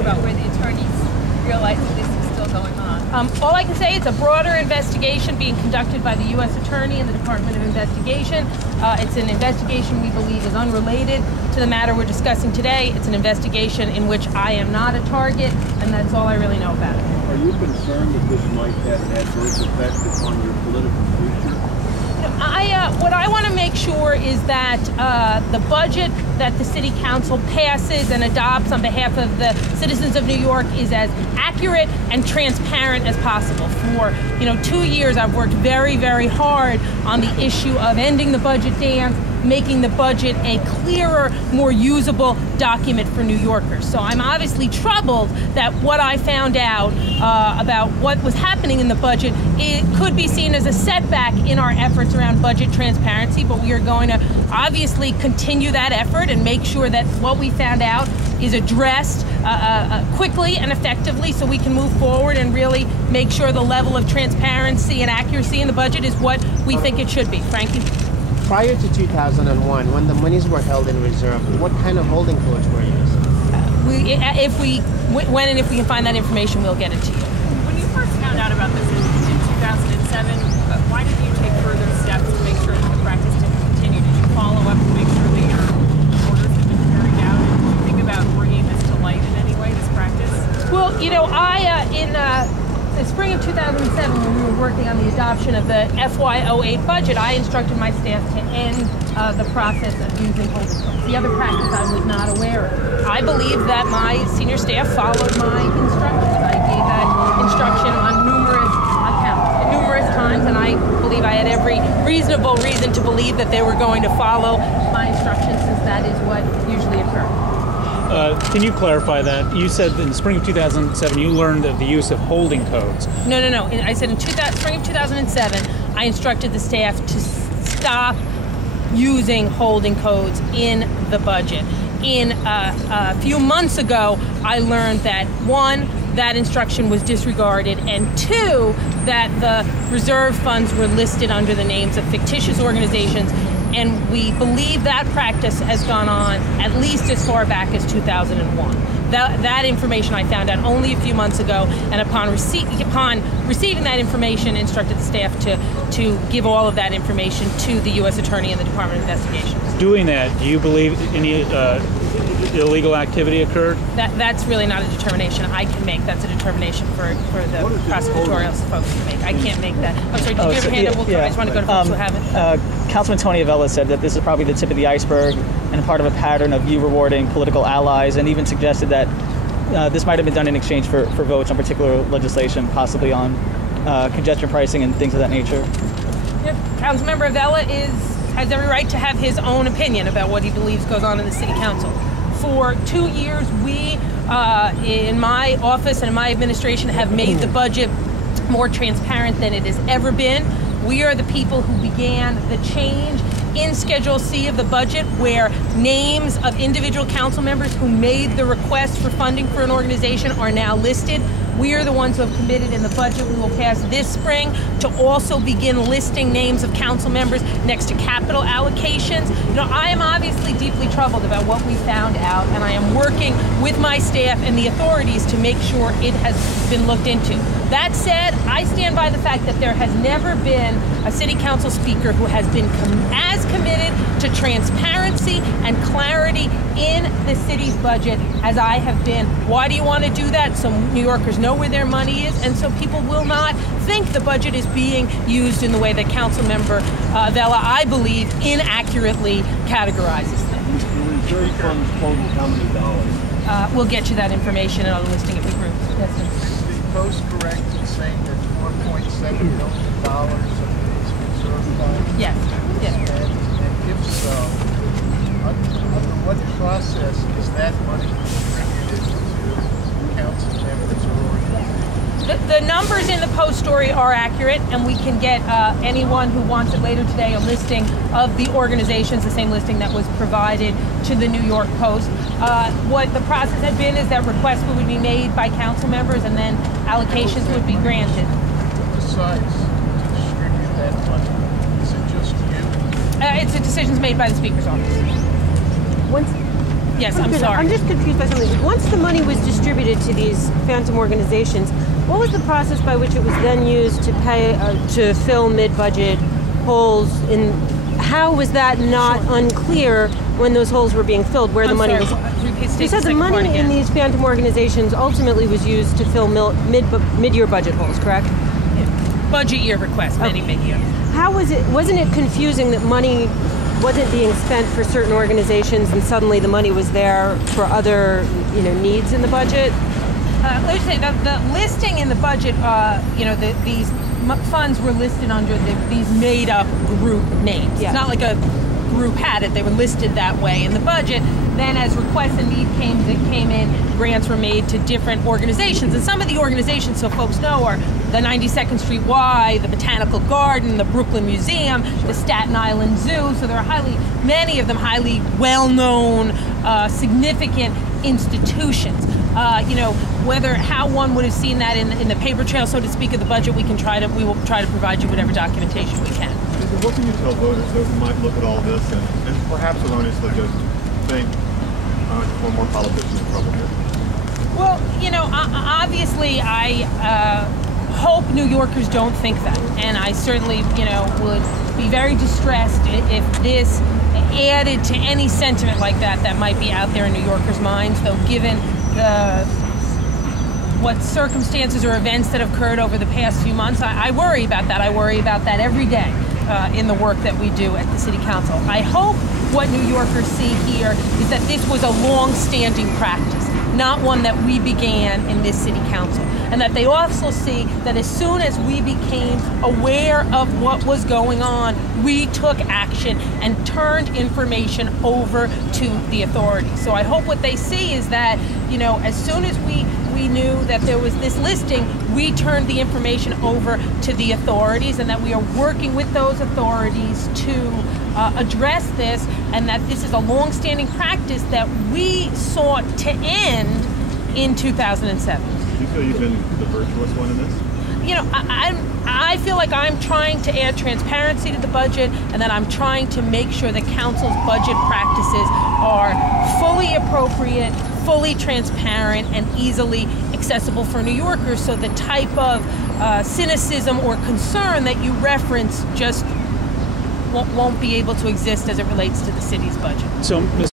about where the attorneys realize that this is still going on? All I can say, it's a broader investigation being conducted by the U.S. Attorney and the Department of Investigation. It's an investigation we believe is unrelated to the matter we're discussing today. It's an investigation in which I am not a target, and that's all I really know about it. Are you concerned that this might have an adverse effect upon your political future? What I want to make sure is that the budget that the City Council passes and adopts on behalf of the citizens of New York is as accurate and transparent as possible. For 2 years, I've worked very, very hard on the issue of ending the budget dance, making the budget a clearer, more usable document for New Yorkers. So I'm obviously troubled that what I found out about what was happening in the budget, it could be seen as a setback in our efforts around budget transparency, but we are going to obviously continue that effort and make sure that what we found out is addressed quickly and effectively so we can move forward and really make sure the level of transparency and accuracy in the budget is what we think it should be. Frankie? Prior to 2001, when the monies were held in reserve, what kind of holding codes were used? If we can find that information, we'll get it to you. When you first found out about this in 2007, why didn't you take further steps to make sure that the practice didn't continue? Did you follow up to make sure that your orders have been carried out? And did you think about bringing this to light in any way, this practice? Well, in the spring of 2007, when we were working on the adoption of the FY08 budget, I instructed my staff to end the process of using holding codes. The other practice I was not aware of. I believe that my senior staff followed my instructions. I gave that instruction on numerous times, and I believe I had every reasonable reason to believe that they were going to follow my instructions, since that is what usually occurs. Can you clarify that? You said in the spring of 2007 you learned of the use of holding codes. No. I said in spring of 2007, I instructed the staff to stop using holding codes in the budget. A few months ago, I learned that, one, that instruction was disregarded, and two, that the reserve funds were listed under the names of fictitious organizations. And we believe that practice has gone on at least as far back as 2001. That information I found out only a few months ago, and upon receiving that information, instructed the staff to give all of that information to the U.S. Attorney and the Department of Investigations. Doing that, do you believe any illegal activity occurred? That's really not a determination I can make. That's a determination for the prosecutorial folks to make. I can't make that. I'm sorry, did you have your hand up? I just want to go to folks who haven't. Councilman Tony Avella said that this is probably the tip of the iceberg and part of a pattern of you rewarding political allies, and even suggested that this might have been done in exchange for votes on particular legislation, possibly on congestion pricing and things of that nature. Councilmember Avella has every right to have his own opinion about what he believes goes on in the City Council. For 2 years, we, in my office and in my administration, have made the budget more transparent than it has ever been. We are the people who began the change in Schedule C of the budget, where names of individual council members who made the request for funding for an organization are now listed. We are the ones who have committed in the budget we will pass this spring to also begin listing names of council members next to capital allocations. I am obviously deeply troubled about what we found out, and I am working with my staff and the authorities to make sure it has been looked into. That said, I stand by the fact that there has never been a City Council speaker who has been as committed to transparency and clarity in the city's budget as I have been. Why do you want to do that? So New Yorkers know where their money is, and so people will not think the budget is being used in the way that Councilmember Avella, I believe, inaccurately categorizes things. The reserve funds total how many dollars? We'll get you that information and a listing of the groups. Yes, sir. Is the Post correct in saying there's $4.7 million of these reserve funds? Yes. Yes. And if so, under what process is that money distributed to council members or organizations? The numbers in the Post story are accurate, and we can get anyone who wants it later today a listing of the organizations, the same listing that was provided to the New York Post. What the process had been is that requests would be made by council members, and then allocations would be granted. Who decides to distribute that money? Is it just you? It's a decisions made by the Speaker's office. Yes, I'm Because sorry. I'm just confused by something. Once the money was distributed to these phantom organizations, what was the process by which it was then used to pay to fill mid-budget holes in? How was that not unclear when those holes were being filled? Where the money was? You said the money in these phantom organizations ultimately was used to fill mid-year budget holes, correct? Budget year request, many mid-year. How was it? Wasn't it confusing that money wasn't being spent for certain organizations and suddenly the money was there for other, needs in the budget? Let me say the listing in the budget. These funds were listed under these made-up group names. Yeah. It's not like a group had it; they were listed that way in the budget. Then, as requests and need came in, grants were made to different organizations, and some of the organizations, so folks know, are the 92nd Street Y, the Botanical Garden, the Brooklyn Museum, the Staten Island Zoo. So there are many of them highly well-known, significant institutions. How one would have seen that in the paper trail, so to speak, of the budget, we will try to provide you whatever documentation we can. What can you tell voters who might look at all this and perhaps erroneously just think one more politician in trouble here? Well, obviously I hope New Yorkers don't think that, and I certainly, would be very distressed if this added to any sentiment like that might be out there in New Yorkers' minds, though given what circumstances or events that have occurred over the past few months, I worry about that. I worry about that every day in the work that we do at the City Council. I hope what New Yorkers see here is that this was a long-standing practice, not one that we began in this City Council, and that they also see that as soon as we became aware of what was going on, we took action and turned information over to the authorities. So I hope what they see is that, as soon as we knew that there was this listing, we turned the information over to the authorities, and that we are working with those authorities to address this, and that this is a long-standing practice that we sought to end in 2007. Do you feel you've been the virtuous one in this? I feel like I'm trying to add transparency to the budget, and that I'm trying to make sure that council's budget practices are fully appropriate, fully transparent, and easily accessible for New Yorkers, so the type of cynicism or concern that you reference just won't be able to exist as it relates to the city's budget. So,